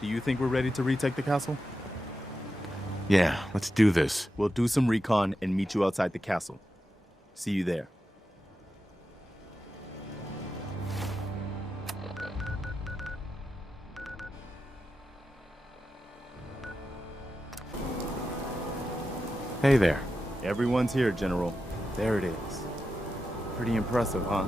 Do you think we're ready to retake the castle? Yeah, let's do this. We'll do some recon and meet you outside the castle. See you there. Hey there. Everyone's here, General. There it is. Pretty impressive, huh?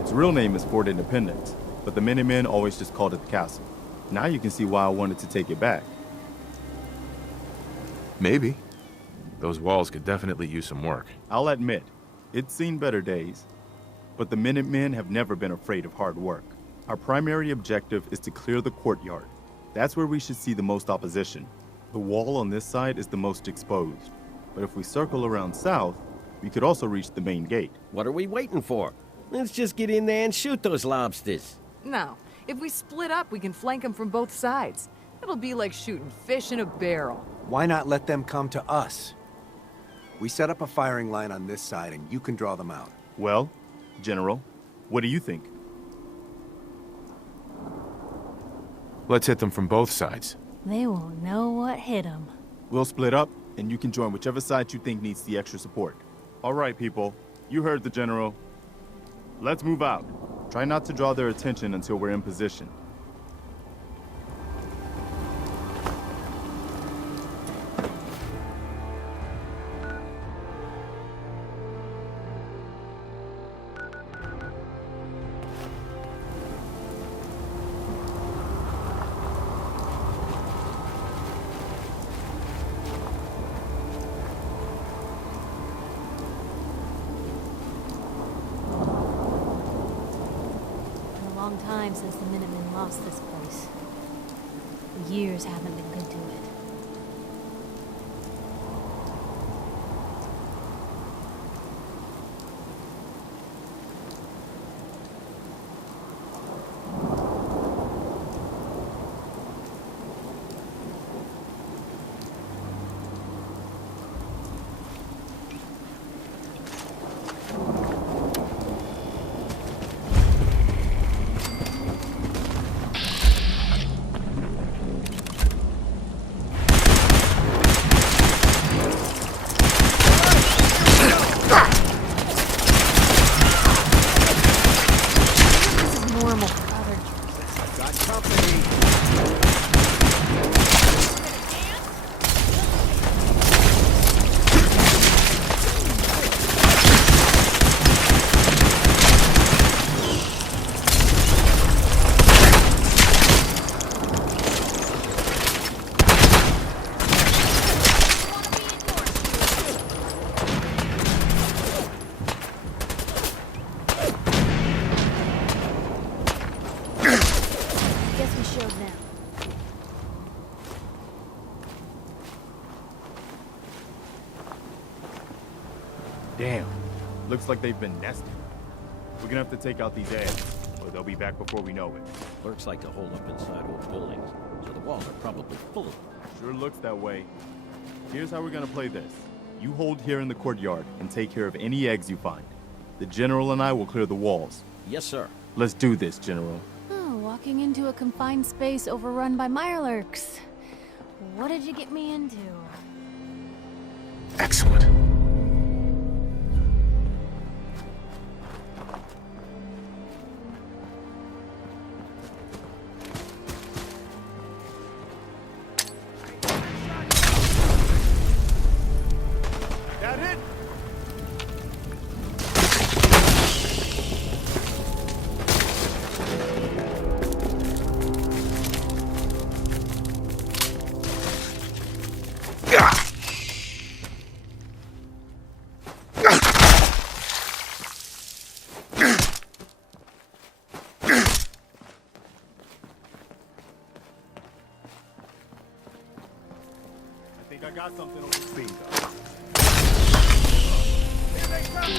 Its real name is Fort Independence, but the Minutemen always just called it the castle. Now you can see why I wanted to take it back. Maybe. Those walls could definitely use some work. I'll admit, it's seen better days. But the Minutemen have never been afraid of hard work. Our primary objective is to clear the courtyard. That's where we should see the most opposition. The wall on this side is the most exposed. But if we circle around south, we could also reach the main gate. What are we waiting for? Let's just get in there and shoot those lobsters. No. If we split up, we can flank them from both sides. It'll be like shooting fish in a barrel. Why not let them come to us? We set up a firing line on this side and you can draw them out. Well, General, what do you think? Let's hit them from both sides. They won't know what hit them. We'll split up, and you can join whichever side you think needs the extra support. All right, people. You heard the General. Let's move out. Try not to draw their attention until we're in position. Long time since the Minutemen lost this place. The years haven't been good to it. Damn. Looks like they've been nesting. We're gonna have to take out these eggs, or they'll be back before we know it. Looks like a hole up inside old buildings, so the walls are probably full of them. Sure looks that way. Here's how we're gonna play this. You hold here in the courtyard and take care of any eggs you find. The General and I will clear the walls. Yes, sir. Let's do this, General. Oh, walking into a confined space overrun by Mirelurks. What did you get me into? Excellent. That hit! I think I got something on the scene, though. Here they come!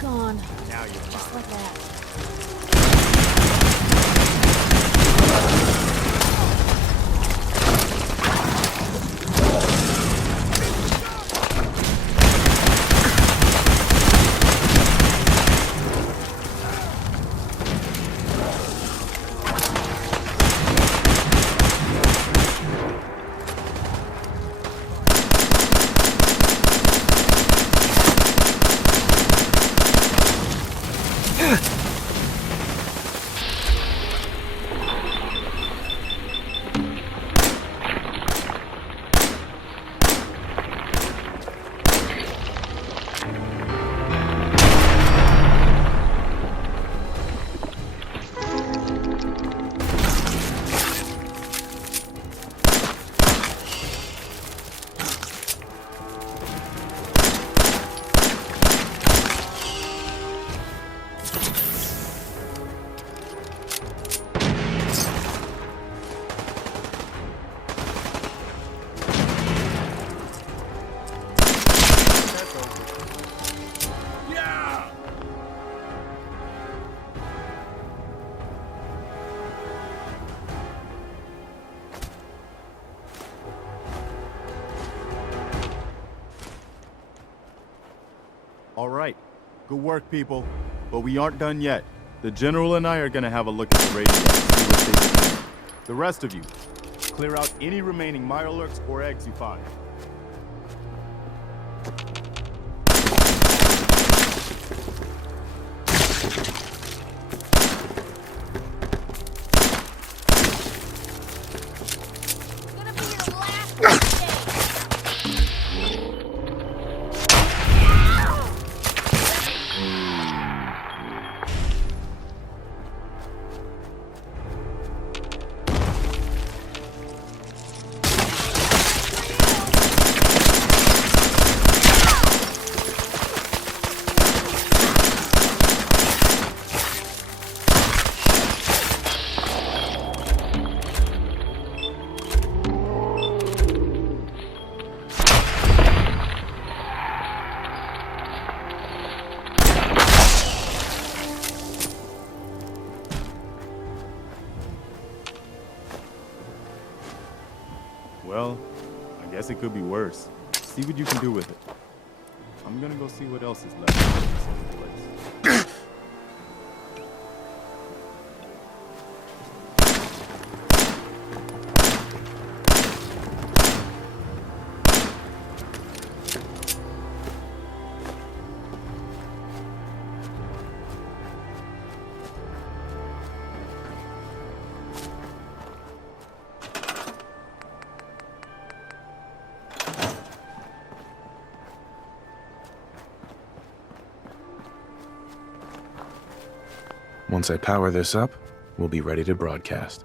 gone. Now you're Just fine. like that. All right. Good work, people. But we aren't done yet. The General and I are gonna have a look at the radio and see what they can do. The rest of you, clear out any remaining Mirelurks or eggs you find. Gonna be your last day. Well, I guess it could be worse. See what you can do with it. I'm gonna go see what else is left in this place. Once I power this up, we'll be ready to broadcast.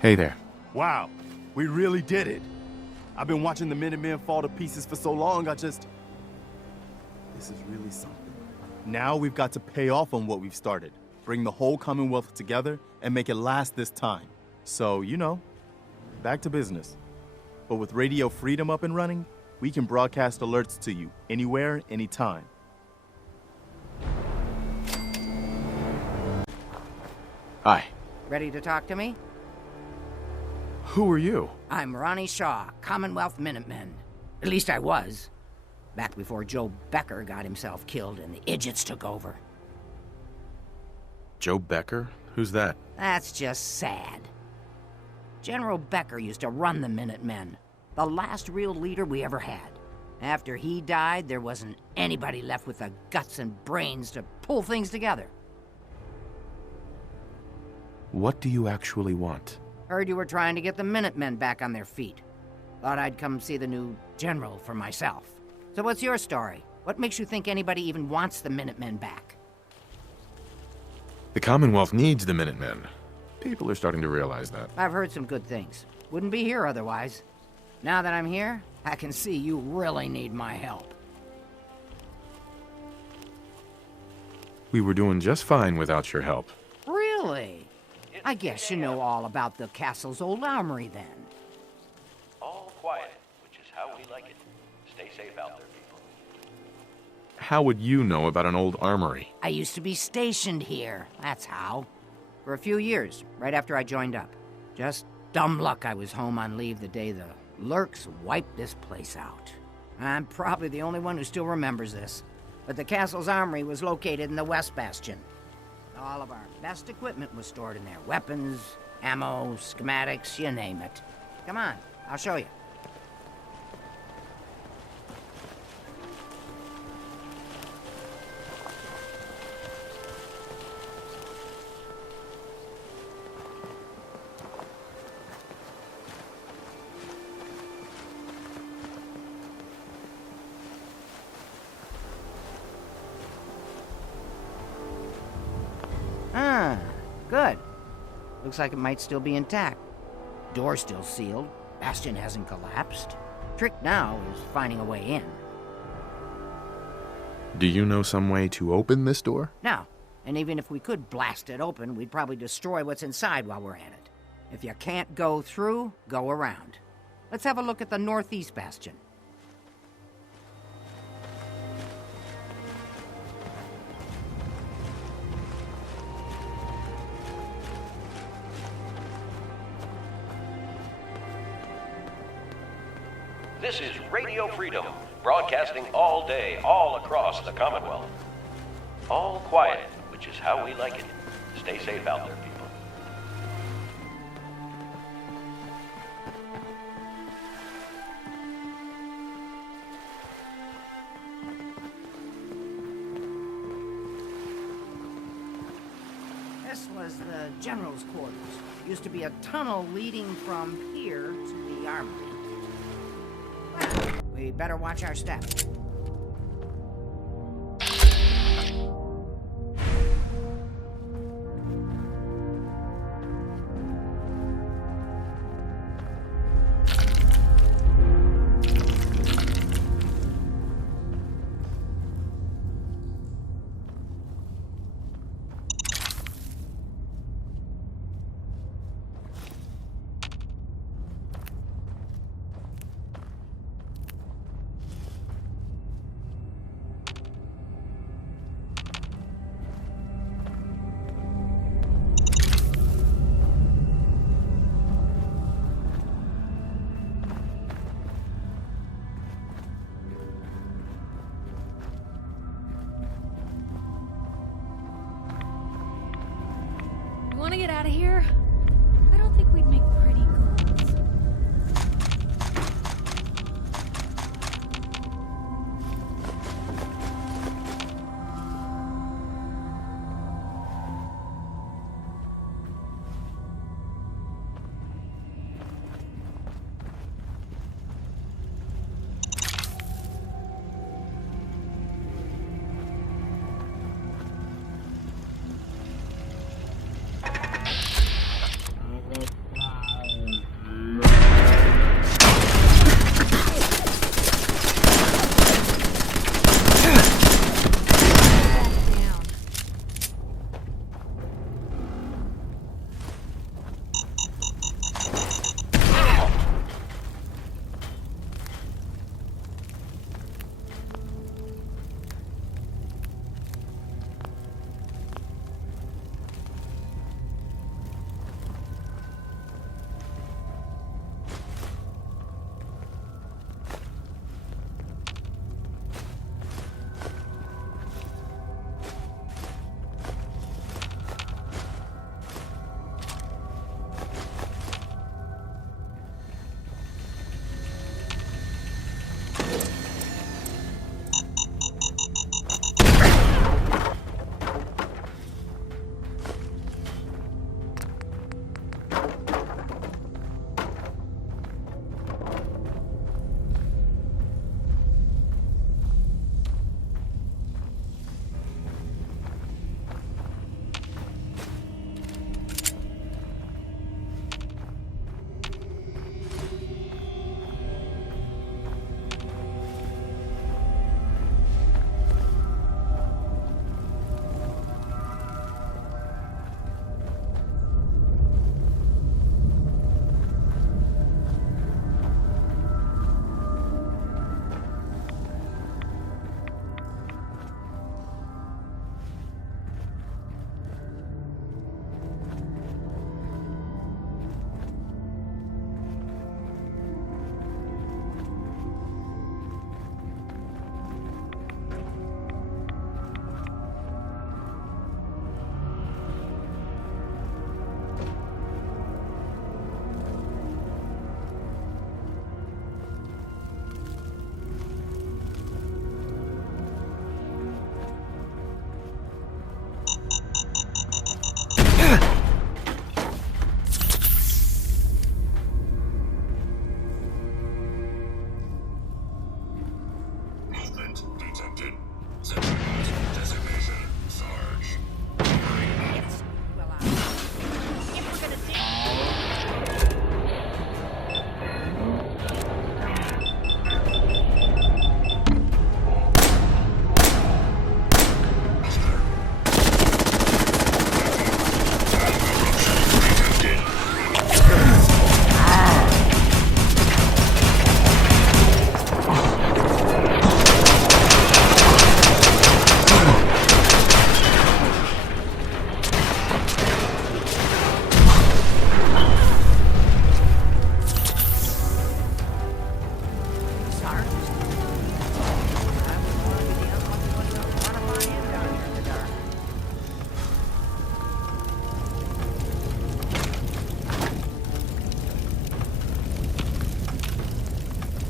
Hey there. Wow, we really did it. I've been watching the Minutemen fall to pieces for so long, this is really something. Now we've got to pay off on what we've started. Bring the whole Commonwealth together and make it last this time. So, back to business. But with Radio Freedom up and running, we can broadcast alerts to you anywhere, anytime. Hi. Ready to talk to me? Who are you? I'm Ronnie Shaw, Commonwealth Minutemen. At least I was. Back before Joe Becker got himself killed and the idiots took over. Joe Becker? Who's that? That's just sad. General Becker used to run the Minutemen. The last real leader we ever had. After he died, there wasn't anybody left with the guts and brains to pull things together. What do you actually want? Heard you were trying to get the Minutemen back on their feet. Thought I'd come see the new general for myself. So what's your story? What makes you think anybody even wants the Minutemen back? The Commonwealth needs the Minutemen. People are starting to realize that. I've heard some good things. Wouldn't be here otherwise. Now that I'm here, I can see you really need my help. We were doing just fine without your help. Really? I guess you know all about the castle's old armory then. All quiet, which is how we like it. Stay safe out there, people. How would you know about an old armory? I used to be stationed here, that's how. For a few years, right after I joined up. Just dumb luck I was home on leave the day the Lurks wiped this place out. I'm probably the only one who still remembers this. But the castle's armory was located in the West Bastion. All of our best equipment was stored in there. Weapons, ammo, schematics, you name it. Come on, I'll show you. Good. Looks like it might still be intact. Door's still sealed. Bastion hasn't collapsed. Trick now is finding a way in. Do you know some way to open this door? No. And even if we could blast it open, we'd probably destroy what's inside while we're at it. If you can't go through, go around. Let's have a look at the Northeast Bastion. This is Radio Freedom, broadcasting all day, all across the Commonwealth. All quiet, which is how we like it. Stay safe out there, people. This was the general's quarters. Used to be a tunnel leading from here to the armory. We better watch our step. get out of here? I don't think we'd make pretty goals.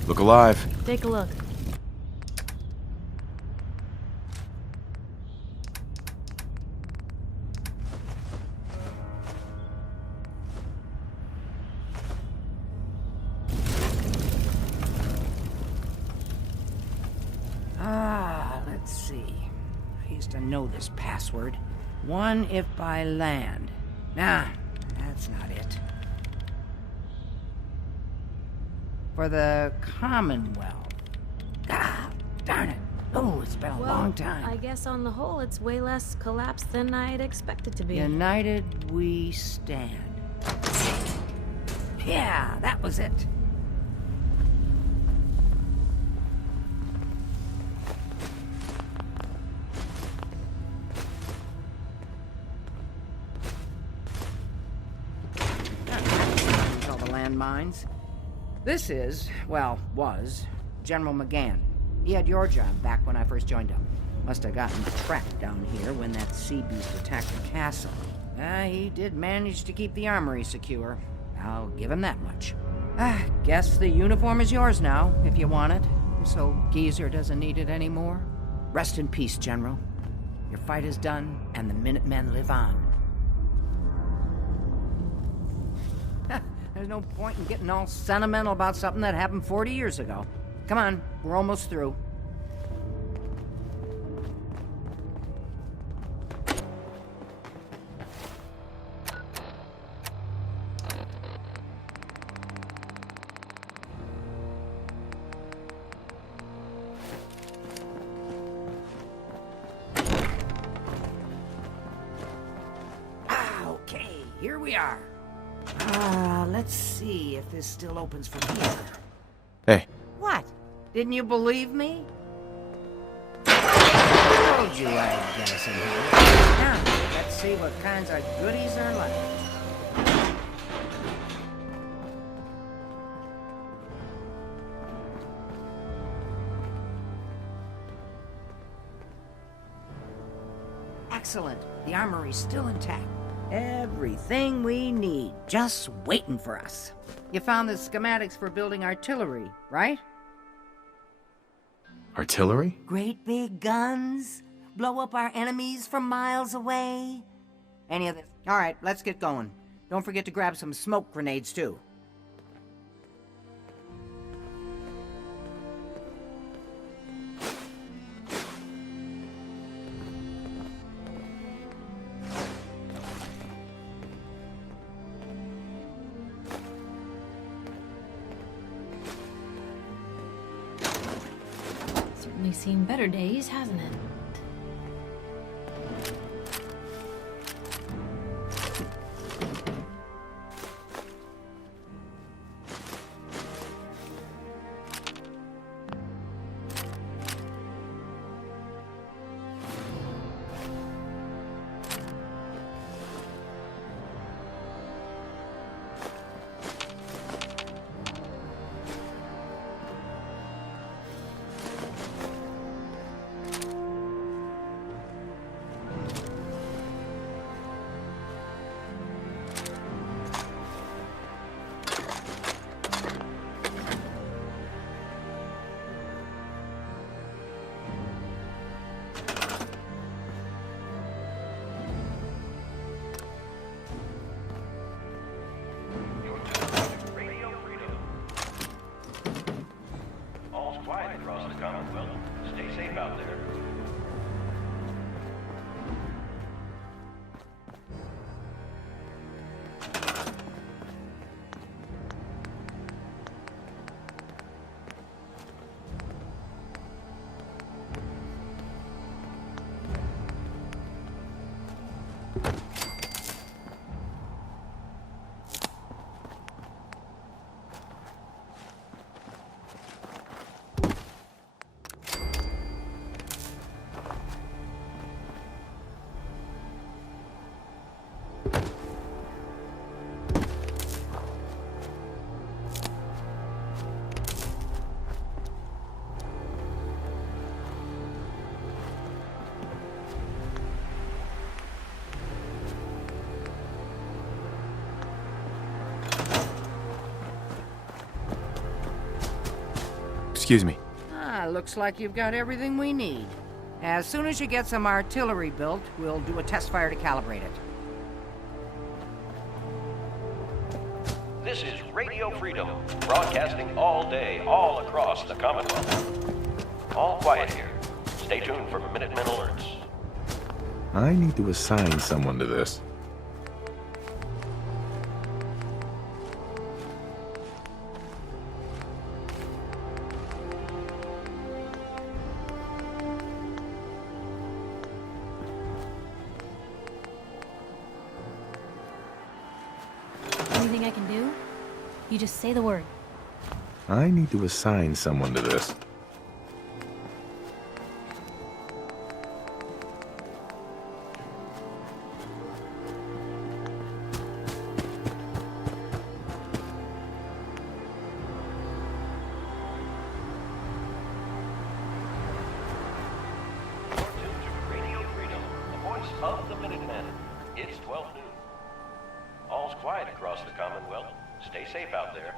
Look alive. Take a look. Let's see. I used to know this password. One if by land. Nah, that's not it. For the Commonwealth. Ah, darn it. Oh, it's been a long time. I guess on the whole, it's way less collapsed than I'd expected to be. United we stand. Yeah, that was it. All the landmines. This is, well, was, General McGann. He had your job back when I first joined up. Must have gotten trapped down here when that sea beast attacked the castle. He did manage to keep the armory secure. I'll give him that much. Guess the uniform is yours now, if you want it. So Geezer doesn't need it anymore. Rest in peace, General. Your fight is done, and the Minutemen live on. There's no point in getting all sentimental about something that happened 40 years ago. Come on, we're almost through. Okay, here we are. Let's see if this still opens from here. Hey, What? Didn't you believe me? I told you I'd get us in here. Now, let's see what kinds of goodies are left. Excellent. The armory's still intact. Everything we need, just waiting for us. You found the schematics for building artillery, right? artillery? Great big guns? Blow up our enemies from miles away? Any of this? All right, let's get going. Don't forget to grab some smoke grenades, too. Certainly seen better days, hasn't it? Radio Freedom. All's quiet across the Commonwealth. Stay safe out there. Excuse me. Looks like you've got everything we need. As soon as you get some artillery built, we'll do a test fire to calibrate it. This is Radio Freedom, broadcasting all day, all across the Commonwealth. All quiet here. Stay tuned for Minutemen alerts. I need to assign someone to this. Anything I can do? You just say the word. I need to assign someone to this. You're tuned to Radio Freedom, the voice of the Minutemen. It's 12 noon. All's quiet across the Commonwealth. Stay safe out there.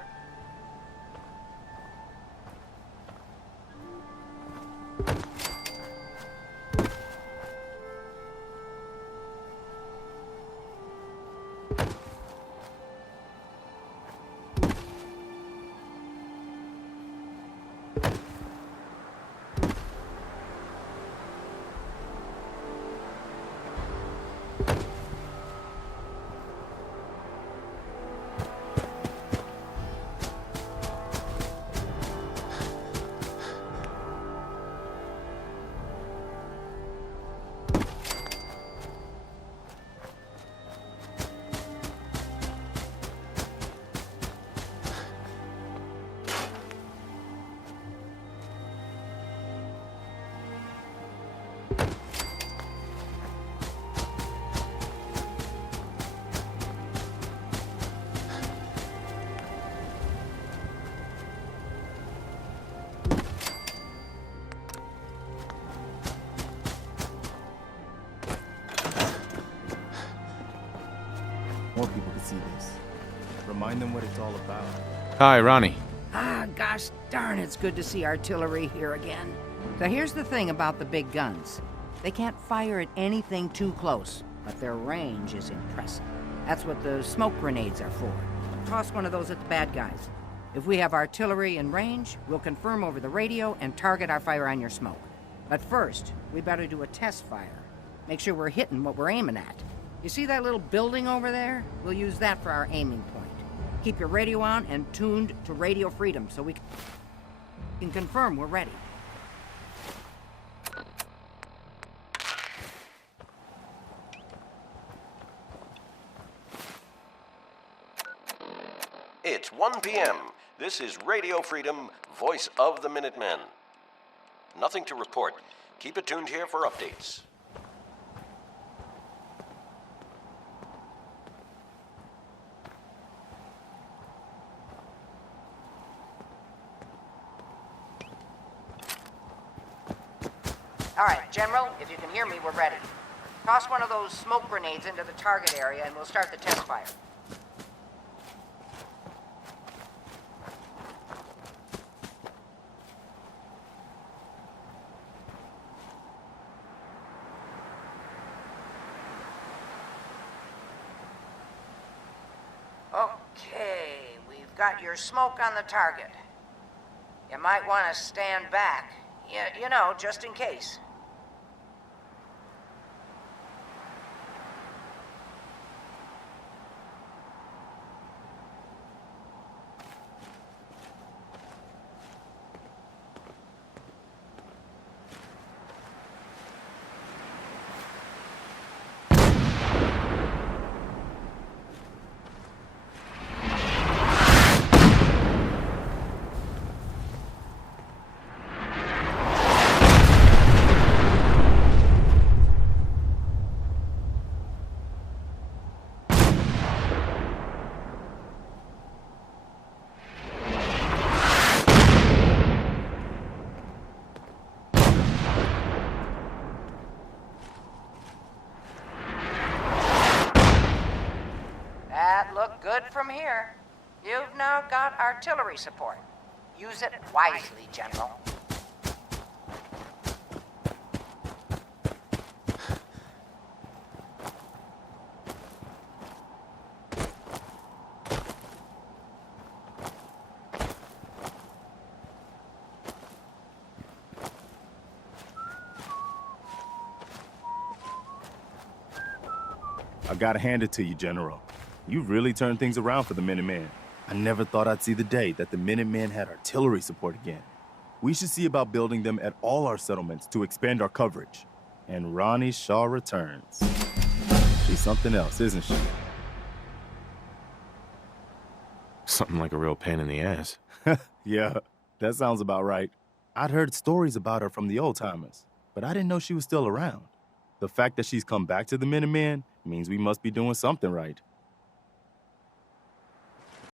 More people can see this. Remind them what it's all about. Hi, Ronnie. Ah, gosh darn, it's good to see artillery here again. So here's the thing about the big guns. They can't fire at anything too close, but their range is impressive. That's what the smoke grenades are for. Toss one of those at the bad guys. If we have artillery in range, we'll confirm over the radio and target our fire on your smoke. But first, we better do a test fire. Make sure we're hitting what we're aiming at. You see that little building over there? We'll use that for our aiming point. Keep your radio on and tuned to Radio Freedom so we can confirm we're ready. It's 1 p.m. This is Radio Freedom, voice of the Minutemen. Nothing to report. Keep it tuned here for updates. All right, General, if you can hear me, we're ready. Toss one of those smoke grenades into the target area and we'll start the test fire. Okay, we've got your smoke on the target. You might want to stand back. You know, just in case. Look good from here. You've now got artillery support. Use it wisely, General. I gotta hand it to you, General. You've really turned things around for the Minutemen. I never thought I'd see the day that the Minutemen had artillery support again. We should see about building them at all our settlements to expand our coverage. And Ronnie Shaw returns. She's something else, isn't she? Something like a real pain in the ass. Yeah, that sounds about right. I'd heard stories about her from the old-timers, but I didn't know she was still around. The fact that she's come back to the Minutemen means we must be doing something right.